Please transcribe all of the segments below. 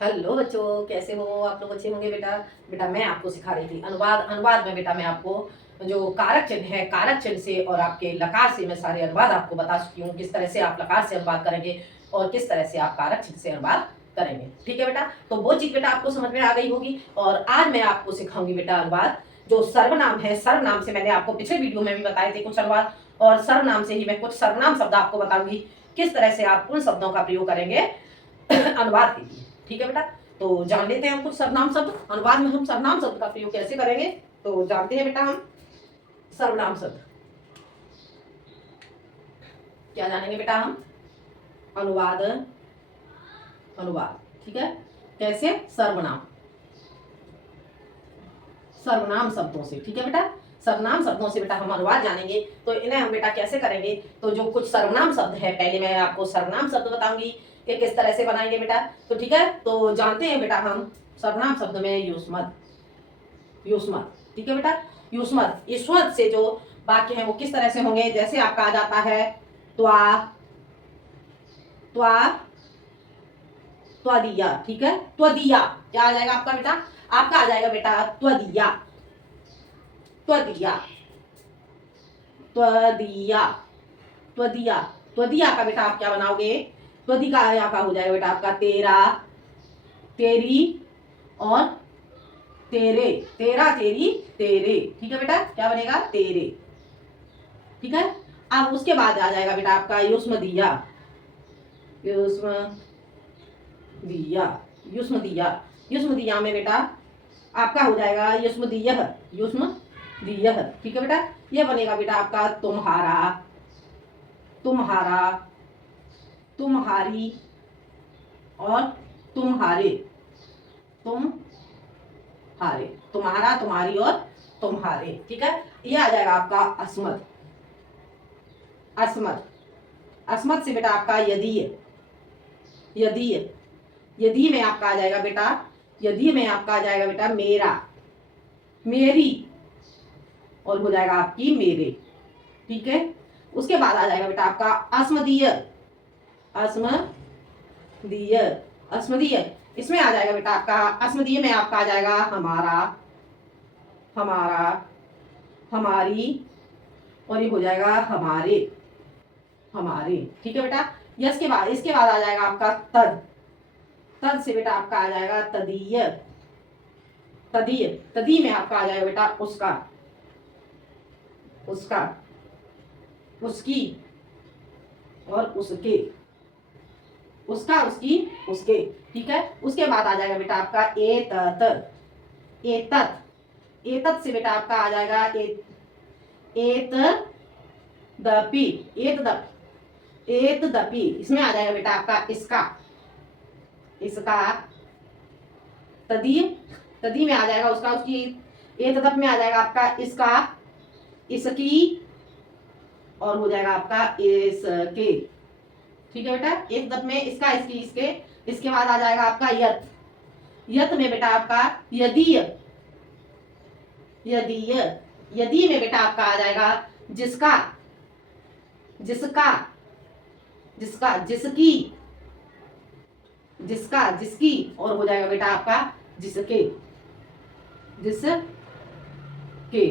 Hello बच्चों, कैसे हो आप लोग? अच्छे होंगे बेटा। बेटा मैं आपको सिखा रही थी अनुवाद। अनुवाद में बेटा मैं आपको जो कारक चिन्ह है, कारक चिन्ह से और आपके लकार से मैं सारे अनुवाद आपको बता चुकी हूँ। किस तरह से आप लकार से अनुवाद करेंगे और किस तरह से आप कारक चिन्ह से अनुवाद करेंगे। ठीक है बेटा, तो वो चीज बेटा आपको समझ में आ गई होगी। और आज मैं आपको सिखाऊंगी बेटा अनुवाद जो सर्वनाम है। सर्वनाम से मैंने आपको पिछले वीडियो में भी बताए थे कुछ अनुवाद, और सर्वनाम से ही मैं कुछ सर्वनाम शब्द आपको बताऊंगी किस तरह से आप उन शब्दों का प्रयोग करेंगे अनुवाद के लिए। ठीक है बेटा, तो जान लेते हैं हम कुछ सर्वनाम शब्द। अनुवाद में हम सर्वनाम शब्द का प्रयोग कैसे करेंगे तो जानते हैं बेटा हम। सर्वनाम शब्द क्या जानेंगे बेटा हम? अनुवाद। अनुवाद ठीक है, कैसे? सर्वनाम, सर्वनाम शब्दों से। ठीक है बेटा, सर्वनाम शब्दों से बेटा हम अनुवाद जानेंगे। तो इन्हें हम बेटा कैसे करेंगे? तो जो कुछ सर्वनाम शब्द है, पहले मैं आपको सर्वनाम शब्द बताऊंगी कि किस तरह से बनाएंगे बेटा। तो ठीक है, तो जानते हैं बेटा हम सर्वनाम शब्द में युष्मत। युष्मत ठीक है बेटा, युष्मत। युष्मत से जो वाक्य है वो किस तरह से होंगे? जैसे आपका आ जाता है त्वा, त्वा, त्वदीया। ठीक है, त्वदीया क्या आ जाएगा आपका बेटा? आपका आ जाएगा बेटा त्वदीया, त्वदीया, त्वदीया, त्वदीया। त्वदीया का बेटा आप क्या बनाओगे? त्वदीया का हो जाएगा बेटा आपका तेरा, तेरी और तेरे। तेरा, तेरी, तेरे। ठीक है बेटा, क्या बनेगा? तेरे। ठीक है, अब उसके बाद आ जाएगा बेटा आपका युष्म दिया, युष्म दिया, युष्म दिया। युष्म दिया में बेटा आपका हो जाएगा युष्म दियह, युष्म दियह। ठीक है बेटा, ये बनेगा बेटा आपका तुम्हारा, तुम्हारा, तुम्हारी और तुम्हारे। तुम्हारे, तुम्हारा, तुम्हारी और तुम्हारे। ठीक है, ये आ जाएगा आपका अस्मत्। अस्मत्, अस्मत् से बेटा आपका यदि, यदि, यदि में आपका आ जाएगा बेटा, यदि में आपका आ जाएगा बेटा मेरा, मेरी और हो जाएगा आपकी मेरे। ठीक है, उसके बाद आ जाएगा बेटा आपका अस्मदीय, अस्मदीय, अस्मदीय। इसमें आ जाएगा बेटा आपका अस्मदीय में आपका आ जाएगा हमारा, हमारा, हमारी और ये हो जाएगा हमारे, हमारे। ठीक है बेटा, इसके बाद आ जाएगा आपका तद। तद से बेटा आपका आ जाएगा तदीय, तदीय। तदी में आपका आ जाएगा बेटा उसका, उसका, उसकी और उसके। उसका, उसकी, उसके। ठीक है, उसके बाद आ जाएगा बेटा आपका एतत, एतत। एतत से बेटा आपका आ जाएगा एत दपि, एत दप, एत दपि। इसमें आ जाएगा बेटा आपका इसका, इसका। तदी, तदी में आ जाएगा उसका, उसकी। एत दप में आ जाएगा आपका इसका, इसकी और हो जाएगा आपका इसके। ठीक है बेटा, एक दप में इसका, इसकी, इसके। इसके बाद आ जाएगा आपका यत। यत में बेटा आपका यदि, यदि, यदि में बेटा आपका आ जाएगा जिसका, जिसका, जिसका, जिसकी, जिसका, जिसकी और हो जाएगा बेटा आपका जिसके, जिसके।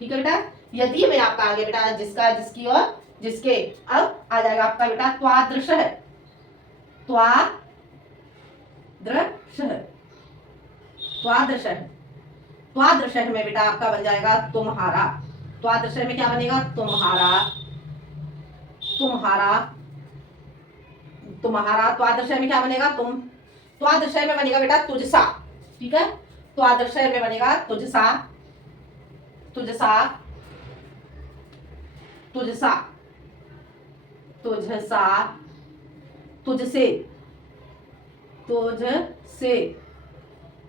ठीक है बेटा, यदि में आपका आ गया बेटा जिसका, जिसकी और जिसके। अब आ जाएगा आपका बेटा त्वादृश, त्वादृश, त्वादृश। त्वादृश में बेटा आपका बन जाएगा तुम्हारा। त्वादृश में क्या बनेगा? तुम्हारा, तुम्हारा, तुम्हारा। त्वादृश में क्या बनेगा? तुम। त्वादृश में बनेगा बेटा तुझसा। ठीक है, त्वादृश में बनेगा तुझसा, तुझसा, तुझसा, तुझसा, तुझसे, तुझसे,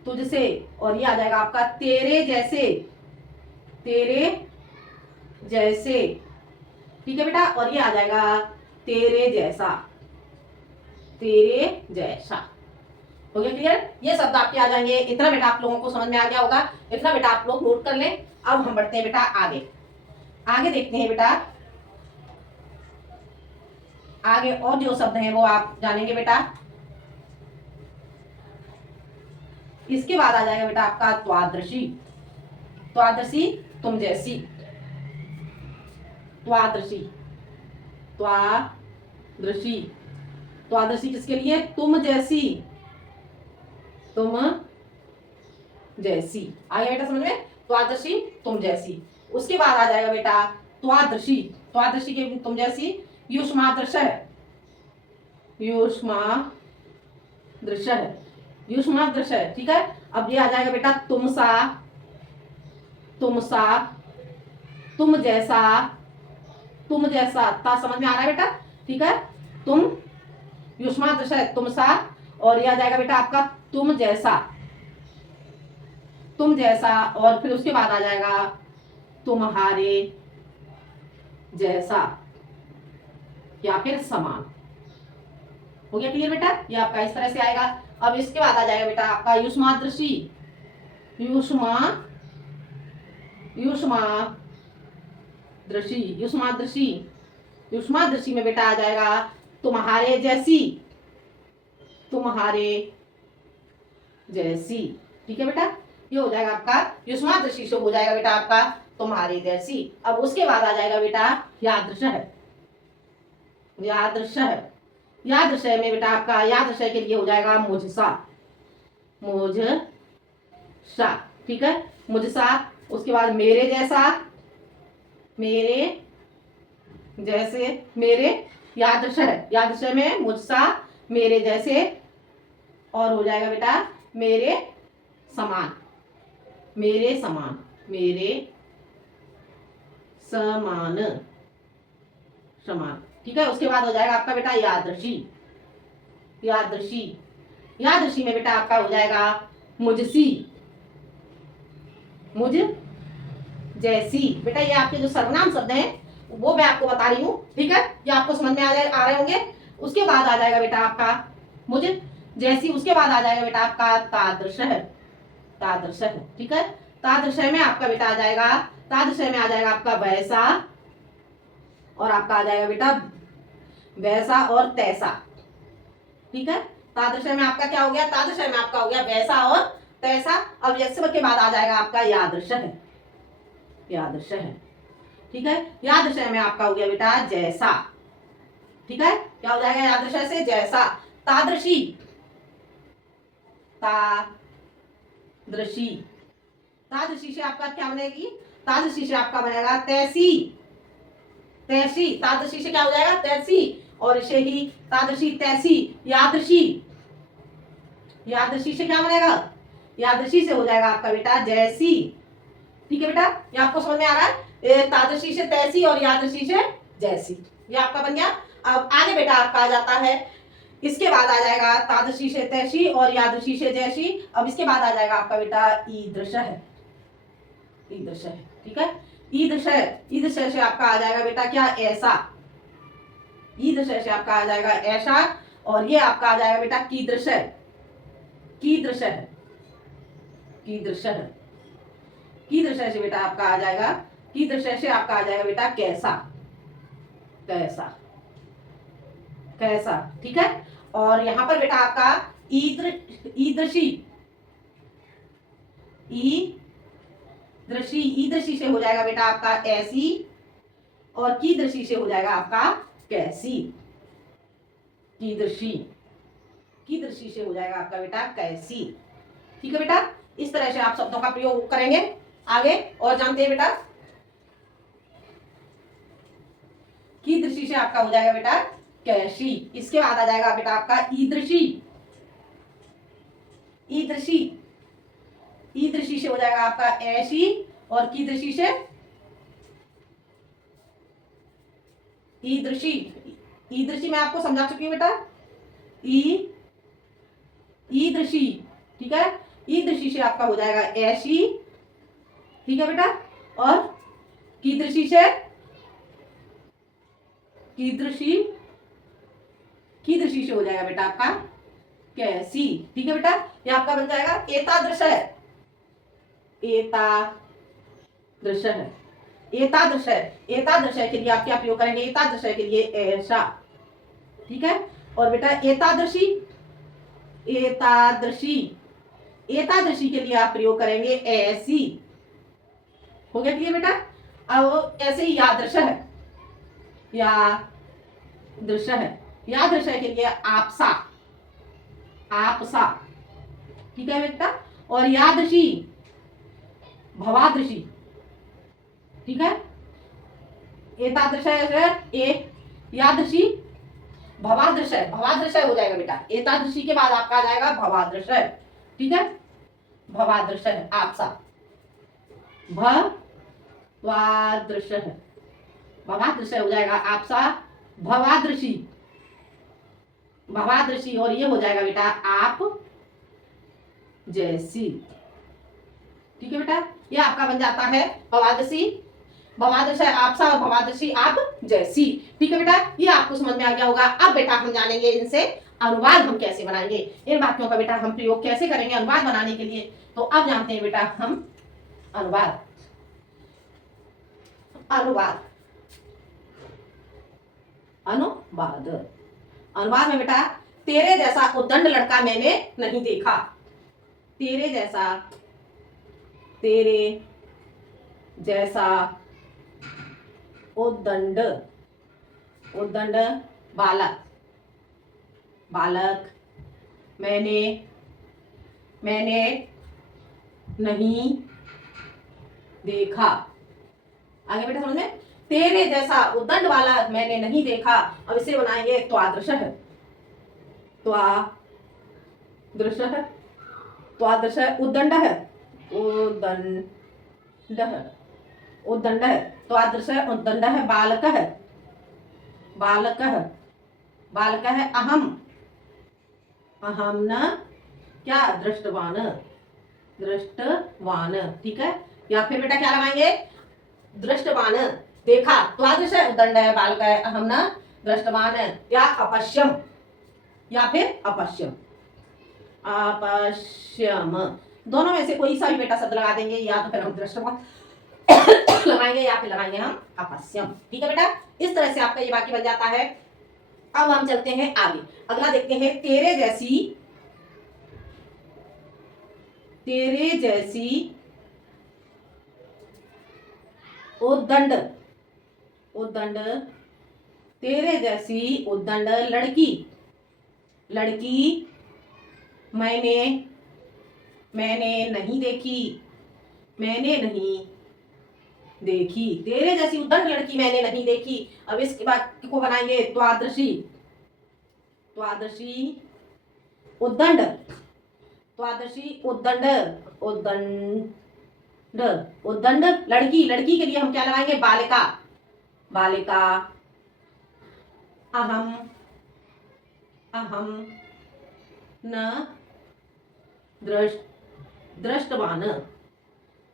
तुझसे। और ये आ जाएगा आपका तेरे जैसे, तेरे जैसे। ठीक है बेटा, और ये आ जाएगा तेरे जैसा, तेरे जैसा। हो गया क्लियर? ये शब्द आपके आ जाएंगे। इतना बेटा आप लोगों को समझ में आ गया होगा, इतना बेटा आप लोग नोट कर लें। अब हम बढ़ते हैं बेटा आगे। आगे देखते हैं बेटा, आगे और जो शब्द हैं वो आप जानेंगे बेटा। किसके बाद आ जाएगा बेटा आपका त्वादृशी, त्वादृशी तुम जैसी, त्वादृशी, त्वादृशी, त्वादृशी किसके लिए, तुम जैसी, तुम जैसी। आ गया बेटा समझ में, त्वादृशी तुम जैसी। उसके बाद आ जाएगा बेटा त्वादृशी, त्वादृशी के तुम जैसी युष्मादृश, युष्मादृश, युष्मादृश, ठीक है। अब ये आ जाएगा बेटा तुम सा, तुम सा, तुम जैसा, तुम जैसा, ता समझ में आ रहा है बेटा, ठीक है। तुम युष्मादृश है तुम सा, और ये आ जाएगा बेटा आपका तुम जैसा, तुम जैसा, और फिर उसके बाद आ जाएगा तुम्हारे जैसा या फिर समान। हो गया क्लियर बेटा, ये आपका इस तरह से आएगा। अब इसके बाद आ जाएगा बेटा आपका युष्मादृशी, युष्मादृशी, युष्मादृशी, युष्मादृशी में बेटा आ जाएगा तुम्हारे जैसी, तुम्हारे जैसी, ठीक है बेटा। ये हो जाएगा आपका युष्मादृशी से हो जाएगा बेटा आपका तुम्हारे जैसी। अब उसके बाद आ जाएगा बेटा यादृश है, यादृश है, यादृश में बेटा आपका यादृश के लिए हो जाएगा मुझसा, मुझसा, ठीक है, मुझसा। उसके बाद मेरे जैसा, मेरे जैसे, मेरे यादृश है, यादृश में मुझसा, मेरे जैसे, और हो जाएगा बेटा मेरे समान, मेरे समान, मेरे समान, समान, ठीक है। उसके बाद हो जाएगा आपका बेटा यादृशी, यादृशी, यादृशी में बेटा आपका हो जाएगा मुझसी, मुझ जैसी। बेटा ये आपके जो सर्वनाम शब्द हैं वो मैं आपको बता रही हूँ, ठीक है, ये आपको समझ में आ रहे होंगे। उसके बाद आ जाएगा बेटा आपका मुझ जैसी, उसके बाद आ जाएगा बेटा आपका तादृश है, तादृश है, ठीक है। तादृश में आपका बेटा आ जाएगा, तादृश में आ जाएगा आपका वैसा, और आपका आ जाएगा बेटा वैसा और तैसा, ठीक है। तादृश में आपका क्या हो गया, तादृश में आपका हो गया वैसा और तैसा। अब यस्य के बाद आ जाएगा आपका यादृश है, यादृश है, ठीक है। यादृश में आपका हो गया बेटा जैसा, ठीक है। क्या हो जाएगा यादृश से जैसा। तादृशी, तादृशी, तादृशी से आपका क्या बनेगी, तादृशी से आपका बनेगा तैसी, तैसी, तादृशी से क्या हो जाएगा तैसी, और इसे ही तादृशी तैसी, यादृशी, यादृशी से क्या बनेगा, यादृशी से हो जाएगा आपका बेटा जैसी, ठीक है बेटा। ये आपको समझ में आ रहा है, तादृशी से तैसी और यादृशी से जैसी, ये आपका बन गया। अब आगे बेटा आपका आ जाता है, इसके बाद आ जाएगा तादृशी से तैसी और यादृशी से जैसी। अब इसके बाद आ जाएगा आपका बेटा ईदृश है, ईदृश है, ठीक है। ईदृश है, ईदृश से आपका आ जाएगा बेटा क्या, ऐसा, ईदृश से आपका आ जाएगा ऐसा, और ये आपका आ जाएगा बेटा कीदृश है, कीदृश है, कीदृश है, कीदृश से बेटा आपका आ जाएगा, कीदृश से आपका आ जाएगा बेटा कैसा, कैसा, कैसा, ठीक है। और यहां पर बेटा आपका ईदृशी, ईदृशी, ईदृशी से हो जाएगा बेटा आपका ऐसी, और कीदृशी से हो जाएगा आपका कैसी, कीदृशी, कीदृशी से हो जाएगा आपका बेटा कैसी, ठीक है बेटा। इस तरह से आप शब्दों का प्रयोग करेंगे आगे, और जानते हैं बेटा कीदृशी से आपका हो जाएगा बेटा कैसी। इसके बाद आ जाएगा बेटा आपका ईदृशी, ईदृशी, ईदृशी से हो जाएगा आपका ऐसी, और कीदृशी से ईदृशी, ईदृशी मैं आपको समझा चुकी हूं बेटा, ईदृशी, ठीक है। ईदृशी से आपका हो जाएगा ऐसी, ठीक है बेटा, और कीदृशी से, कीदृशी, कीदृशी से हो जाएगा बेटा आपका कैसी, ठीक है बेटा। ये आपका बन जाएगा एतादृश है, एतादृश है, एतादृश है, एतादृश के लिए आप क्या प्रयोग करेंगे, एतादृश के लिए ऐसा, ठीक है। और बेटा एतादृशी, एतादृशी, एतादृशी के लिए आप प्रयोग करेंगे ऐसी। हो गया क्लियर बेटा? अब ऐसे ही यादृश है, यादृश है, यादृश के लिए आपसा, आपसा, ठीक है बेटा? और यादृशी, भवादृशी, ठीक है? एतादृश है, ए यादृशी, भवादृशय, भवादृशय हो जाएगा बेटा। एतादृशी के बाद आपका आ जाएगा भवादृशय, ठीक है? भवादृशय, आपसा, भवादृशय, भवादृशय हो जाएगा आपसा, भवादृशी, भवादृशी, और ये हो जाएगा बेटा आप जैसी, ठीक है बेटा? ये आपका बन जाता है भवादृशी, भवादृशय आपसा और भवादृशी आप जैसी, ठीक है बेटा? ये आपको समझ में आ गया होगा। अब बेटा हम जानेंगे इनसे अनुवाद हम कैसे बनाएंगे, इन वाक्यों का बेटा हम प्रयोग कैसे करेंगे अनुवाद बनाने के लिए। तो अब जानते हैं बेटा हम अनुवाद, अनुवाद, अनुवाद, अनुवाद में बेटा तेरे जैसा उद्दंड लड़का मैंने नहीं देखा, तेरे जैसा, तेरे जैसा उद्दंड, उद्दंड बालक, बालक मैंने, मैंने नहीं देखा। आगे बेटा समझ में? तेरे जैसा उद्दंड बालक मैंने नहीं देखा। अब इसे बनाएंगे त्वादृश है, त्वादृश है, त्वादृश है, उद्दंड है, उद्दंड है, उद्दंड है, त्वादृश है, उद्दंड है, बालक है, बालक है, बालक है, अहम, अहम न क्या, दृष्टवान, दृष्टवान, ठीक है? या फिर बेटा क्या लगाएंगे? दृष्टवान, देखा, त्वादृश है, उद्दंड है, बालक है, अहम न दृष्टवान, या अपश्यम, या फिर अपश्यम, अपश्यम, दोनों में से कोई सा भी बेटा शब्द लगा देंगे, या तो फिर हम दृष्टवान लगाएंगे या फिर लगाएंगे हम अपश्यम, ठीक है बेटा? इस तरह से आपका ये वाक्य बन जाता है। अब हम चलते हैं आगे, अगला देखते हैं तेरे जैसी, तेरे जैसी उद्दंड, उद्दंड, तेरे जैसी उद्दंड लड़की, लड़की मैंने, मैंने नहीं देखी, मैंने नहीं देखी, तेरे जैसी उद्दंड लड़की मैंने नहीं देखी। अब इसके बाद को बनाएंगे त्वादृशी, त्वादृशी उद्दंड, त्वादृशी उद्दंड, उद्दंड, उद्दंड लड़की, लड़की के लिए हम क्या लगाएंगे? बालिका, बालिका, अहम, अहम न दृष्टवान,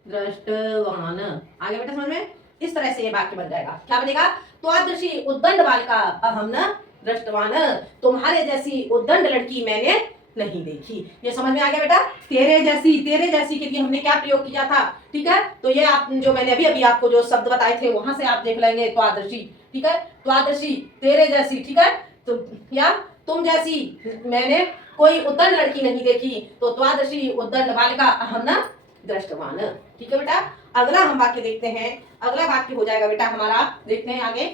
दृष्टवान। आगे बेटा समझ में? इस तरह से ये वाक्य बन जाएगा। क्या बनेगा? त्वादृशी उद्दंड बालिका अहम न दृष्टवान, तुम्हारे जैसी उद्दंड लड़की मैंने नहीं देखी। ये समझ में आ गया बेटा? तेरे जैसी, तेरे जैसी के लिए हमने क्या प्रयोग किया था, ठीक है? तो ये आप जो मैंने अभी अभी आपको जो शब्द बताए थे वहां से आप देख लेंगे त्वादृशी, ठीक है? त्वादृशी, तेरे जैसी, ठीक है? तो या तुम जैसी मैंने कोई उद्दंड लड़की नहीं देखी, तो त्वादृशी उद्दंड बालिका अहम न दृष्टवान, ठीक है बेटा? अगला हम वाक्य देखते हैं, अगला वाक्य हो जाएगा बेटा हमारा, देखते हैं आगे।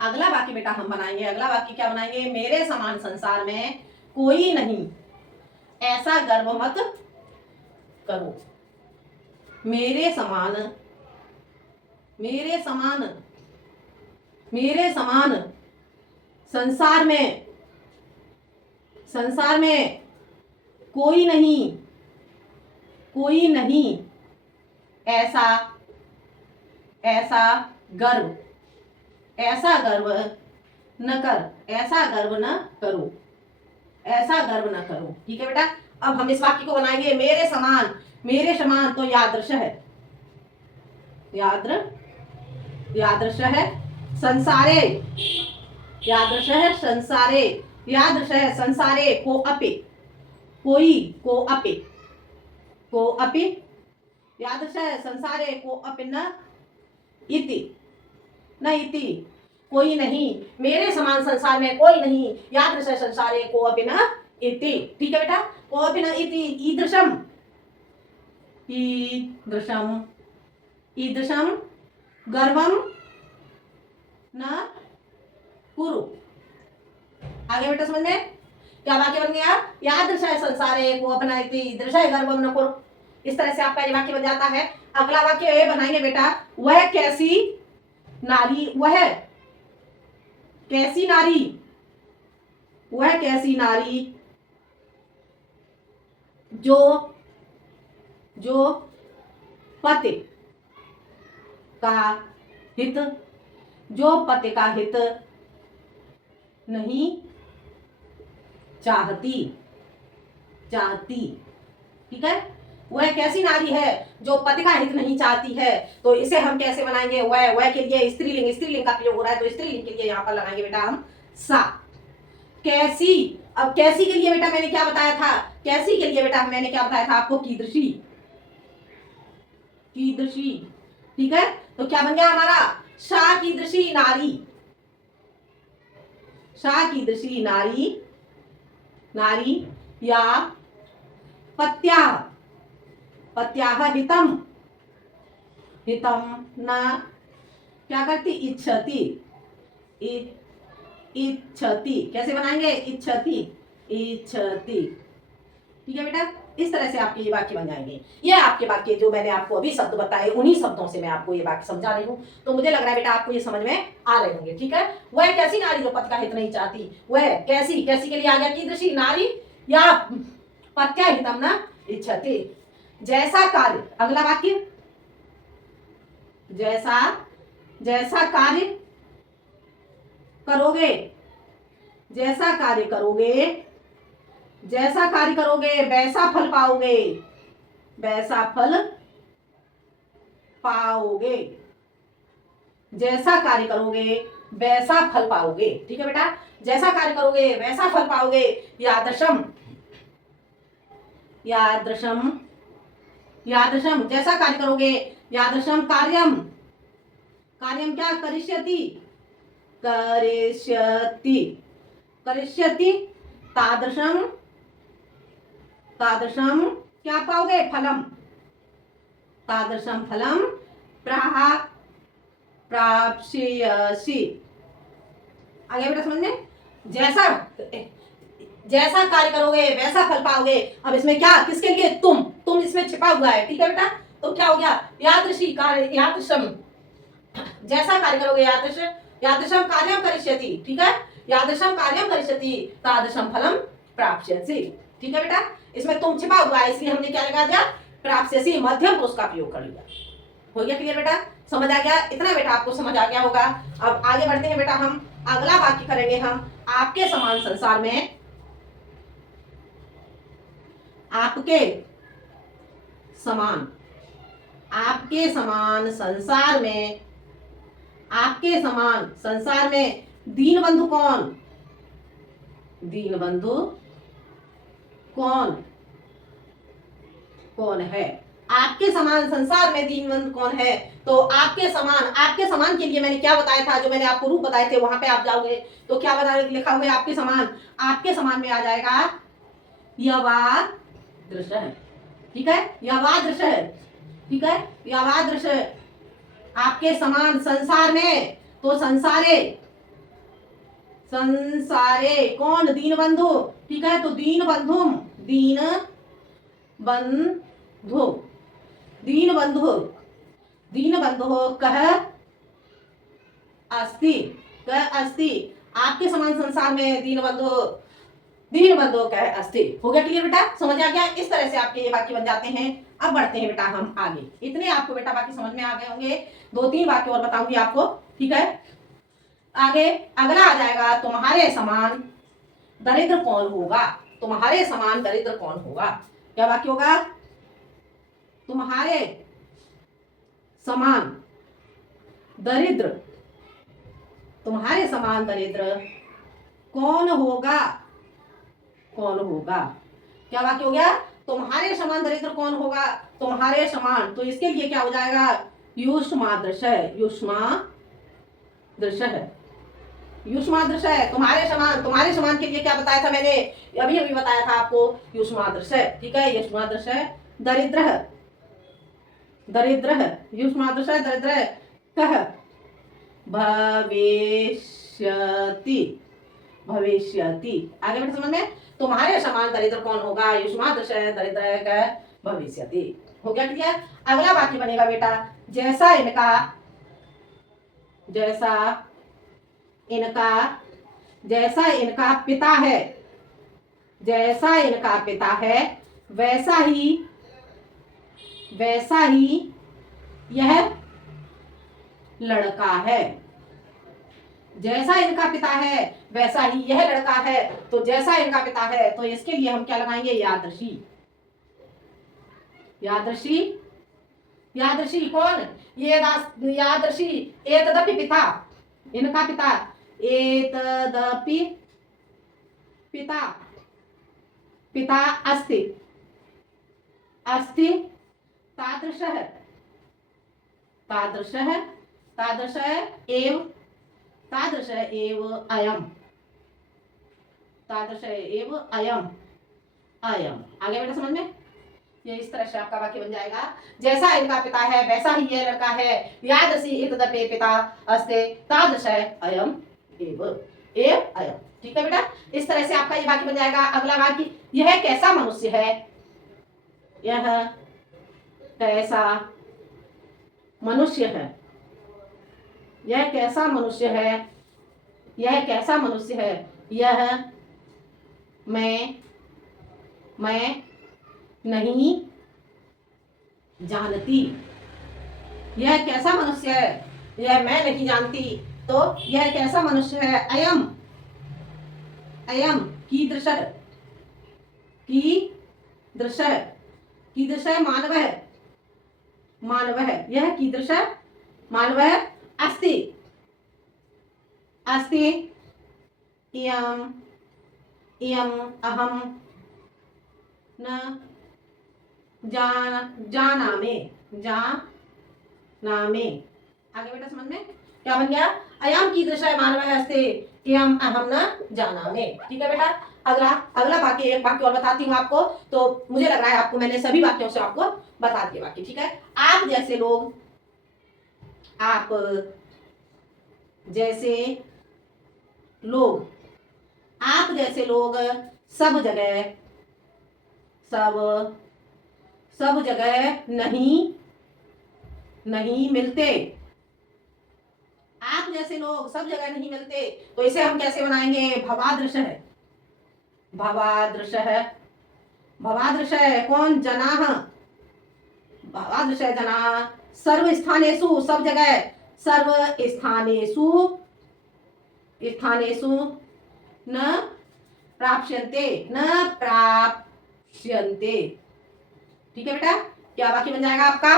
अगला वाक्य बेटा हम बनाएंगे, अगला वाक्य क्या बनाएंगे? मेरे समान संसार में कोई नहीं, ऐसा गर्व मत करो। मेरे समान, मेरे समान, मेरे समान संसार में, संसार में कोई नहीं, कोई नहीं, ऐसा, ऐसा गर्व, ऐसा गर्व न कर, ऐसा गर्व न करो, ऐसा गर्व न करो, ठीक है बेटा? अब हम इस वाक्य को बनाएंगे मेरे समान, मेरे समान तो यादृश है, यादृश है, संसारे, यादृश है संसारे, यादृश है संसारे को अपे, कोई को अपे, को अपे, यादृश है संसारे को अपे न इति, न इति, कोई नहीं, मेरे समान संसार में कोई नहीं, यादृश है संसारे को अपे न इति, ठीक है बेटा। और फिर इति, ईदृशम, ईदृशम, ईदृशम गर्वम न कुरु। आगे बेटा समझ में क्या वाक्य बन गया, यादृशः संसारे को अपना ईदृशः गर्वम न कुरु। इस तरह से आपका ये वाक्य बन जाता है। अगला वाक्य ये बनाएंगे बेटा, वह कैसी नारी, वह कैसी नारी, वह कैसी नारी जो जो पति का हित, जो पति का हित नहीं चाहती, चाहती, ठीक है। वह कैसी नारी है जो पति का हित नहीं चाहती है। तो इसे हम कैसे बनाएंगे, वह के लिए स्त्रीलिंग, स्त्रीलिंग का प्रयोग हो रहा है तो स्त्रीलिंग के लिए यहाँ पर लगाएंगे बेटा हम सा। कैसी, अब कैसी के लिए बेटा मैंने क्या बताया था, कैसी के लिए बेटा मैंने क्या बताया था आपको, कीदृशी, कीदृशी, ठीक है। तो क्या बन गया हमारा, सा कीदृशी नारी, सा कीदृशी नारी, नारी या पत्याः, पत्याः हितम, हितम न क्या करती, इच्छति, इच्छति, कैसे बनाएंगे, इच्छति, इच्छति, ठीक है बेटा। इस तरह से आपके ये वाक्य बन जाएंगे। ये आपके वाक्य जो मैंने आपको अभी शब्द बताए, उन्हीं शब्दों से मैं आपको ये वाक्य समझा रही हूँ। तो मुझे लग रहा है बेटा आपको ये समझ में आ रहे होंगे, ठीक है। वह कैसी नारी जो पति का हित नहीं चाहती, वह कैसी, कैसी के लिए आ गया कीदृशी नारी या पत्या हितम न इच्छति, जैसा कार्य, अगला वाक्य, जैसा, जैसा कार्य करोगे, जैसा कार्य करोगे, जैसा कार्य करोगे वैसा फल पाओगे, वैसा फल पाओगे, जैसा कार्य करोगे वैसा फल पाओगे, ठीक है बेटा। जैसा कार्य करोगे वैसा फल पाओगे, यादृशम, यादृशम, यादृशम, जैसा कार्य करोगे, यादृशम कार्यम, कार्यम क्या, करिष्यति, करिष्यति, करिष्यति, तादृशम, तादृशम क्या पाओगे, फलम, तादृशम फलम प्राप्स्यसि। आगे बेटा समझ में, जैसा, जैसा कार्य करोगे वैसा फल पाओगे। अब इसमें क्या, किसके लिए, तुम इसमें छिपा हुआ है, ठीक है बेटा। तो क्या हो गया, यादृशी कार्य, यादृशम, जैसा कार्य करोगे, यादृश, यादृशम कार्यम करिष्यति, ठीक है। यादृशम कार्यम करिष्यति तादृशम फलम प्राप्स्यसि, ठीक है बेटा। इसमें तुम छिपा हुआ है, इसलिए हमने क्या लगा दिया, प्राप्स्यसि, मध्यम पुरुष का प्रयोग कर लिया। हो गया क्लियर बेटा, समझ आ गया, इतना बेटा आपको समझ आ गया होगा। अब आगे बढ़ते हैं बेटा, हम अगला वाक्य करेंगे हम, आपके समान संसार में, आपके समान, आपके समान संसार में, आपके समान संसार में दीन बंधु कौन, दीन बंधु कौन, कौन है। आपके समान संसार में दीन बंधु कौन है। तो आपके समान, आपके समान के लिए मैंने क्या बताया था, जो मैंने आपको रूप बताए थे वहां पे आप जाओगे तो क्या बता लिखा हुआ है, आपके समान, आपके समान में आ जाएगा यवा दृश्य है, ठीक है, यवा दृश्य है, ठीक है, यवा दृश्य, आपके समान संसार में, तो संसारे, संसारे कौन, दीन बंधु, ठीक है। तो दीन बंधु, दीन बंधु, दीन बंधु, दीन बंधु कह अस्ति, कह अस्ति, आपके समान संसार में दीन बंधु, दीन बंधु कह अस्ति। हो गया क्लियर बेटा, समझ आ गया। इस तरह से आपके ये वाक्य बन जाते हैं। अब बढ़ते हैं बेटा हम आगे, इतने आपको बेटा बाकी समझ में आ गए होंगे। 2-3 वाक्य और बताऊंगी आपको, ठीक है। आगे अगला आ जाएगा, तुम्हारे समान दरिद्र कौन होगा, तुम्हारे समान दरिद्र कौन होगा। क्या वाक्य होगा, तुम्हारे समान दरिद्र, तुम्हारे समान दरिद्र कौन होगा, कौन होगा। क्या वाक्य हो गया, तुम्हारे समान दरिद्र कौन होगा, तुम्हारे समान, तो इसके लिए क्या हो जाएगा, युष्मा दृश्य है, युष्मा दृश्य है, युष्मादृश है, तुम्हारे समान के लिए क्या बताया था मैंने, अभी अभी बताया था आपको, युष्मादृश है। ठीक है, युष्मादृश है। दरिद्र, दरिद्र, युष्मादृश है, दरिद्र। कह, भविष्यति, भविष्यति। आगे बढ़े समझ में, तुम्हारे समान दरिद्र कौन होगा, युष्मादृश है, दरिद्र है, कह भविष्यति। हो गया क्लियर। अगला वाक्य बनेगा बेटा, जैसा इनका, जैसा इनका, जैसा इनका पिता है, जैसा इनका पिता है वैसा ही, वैसा ही यह लड़का है। जैसा इनका पिता है वैसा ही यह लड़का है, तो जैसा इनका पिता है तो इसके लिए हम क्या लगाएंगे, यादृशी। यादृशी, यादृशी कौन, ये यादृशी, एतदपि पिता, इनका पिता, एतदपि पिता, पिता अस्ति, अस्ति तादृशः, तादृशः, तादृशः एव, तादृशः एव अयम्, तादृशः एव अयम्, अयम्। आगे बेटा समझ में, ये इस तरह से आपका वाक्य बन जाएगा, जैसा इनका पिता है वैसा ही यह लड़का है, यादृशी एतदपि पिता अस्ति तादृशः अयम् एव, एव अयम्। ठीक है बेटा, इस तरह से आपका ये वाक्य बन जाएगा। अगला वाक्य, यह कैसा मनुष्य है, यह कैसा मनुष्य है, यह कैसा मनुष्य है, यह कैसा मनुष्य है, यह मैं नहीं जानती, यह कैसा मनुष्य है, यह मैं नहीं जानती, तो यह कैसा मनुष्य है, अयम, अयम कीदृशः, कीदृशः, कीदृशः मानवः, मानवः, यह कीदृशः मानवः अस्ति, अस्ति इयम्, इयम् अहं न जानामि, जानामि। आगे बेटा समझ में क्या बन गया, अयम कीदृशः मानवः अस्ति इयम् अहं न जानामि। ठीक है बेटा, अगला अगला वाक्य, एक वाक्य और बताती हूँ आपको, तो मुझे लग रहा है आपको मैंने सभी वाक्यों से आपको बता दिए वाक्य। ठीक है, आप जैसे लोग, आप जैसे लोग, आप जैसे लोग सब जगह, सब जगह नहीं मिलते, आप जैसे लोग सब जगह नहीं मिलते, तो इसे हम कैसे बनाएंगे, भवादृश है, भवादृश है, भवादृश है कौन, जनाः, भवादृश है जनाः, सर्व स्थानेषु, सब जगह, सर्व स्थानेषु, स्थानेषु न प्राप्स्यन्ते, न प्राप्स्यन्ते। ठीक है बेटा, क्या वाक्य बन जाएगा आपका,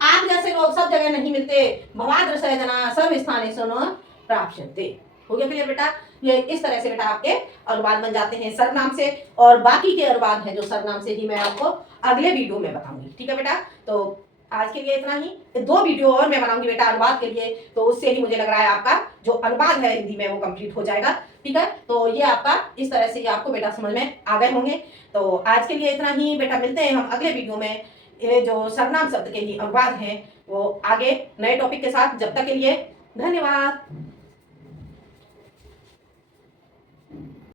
आप जैसे लोग सब जगह नहीं मिलते, भवादृश है जनाः सर्व स्थानेषु न प्राप्स्यन्ते। हो गया क्लियर बेटा, ये इस तरह से बेटा आपके अनुवाद बन जाते हैं सर्वनाम से, और बाकी के अनुवाद हैं जो सर्वनाम से ही मैं आपको अगले वीडियो में बताऊंगी। ठीक है बेटा, तो आज के लिए इतना ही, 2 वीडियो और मैं बनाऊंगी बेटा अनुवाद के लिए, तो उससे ही मुझे लग रहा है आपका जो अनुवाद है हिंदी में वो कंप्लीट हो जाएगा। ठीक है, तो ये आपका इस तरह से आपको बेटा समझ में आ गए होंगे। तो आज के लिए इतना ही बेटा, मिलते हैं हम अगले वीडियो में, ये जो सर्वनाम शब्द के ही अनुवाद हैं वो आगे नए टॉपिक के साथ। जब तक के लिए धन्यवाद।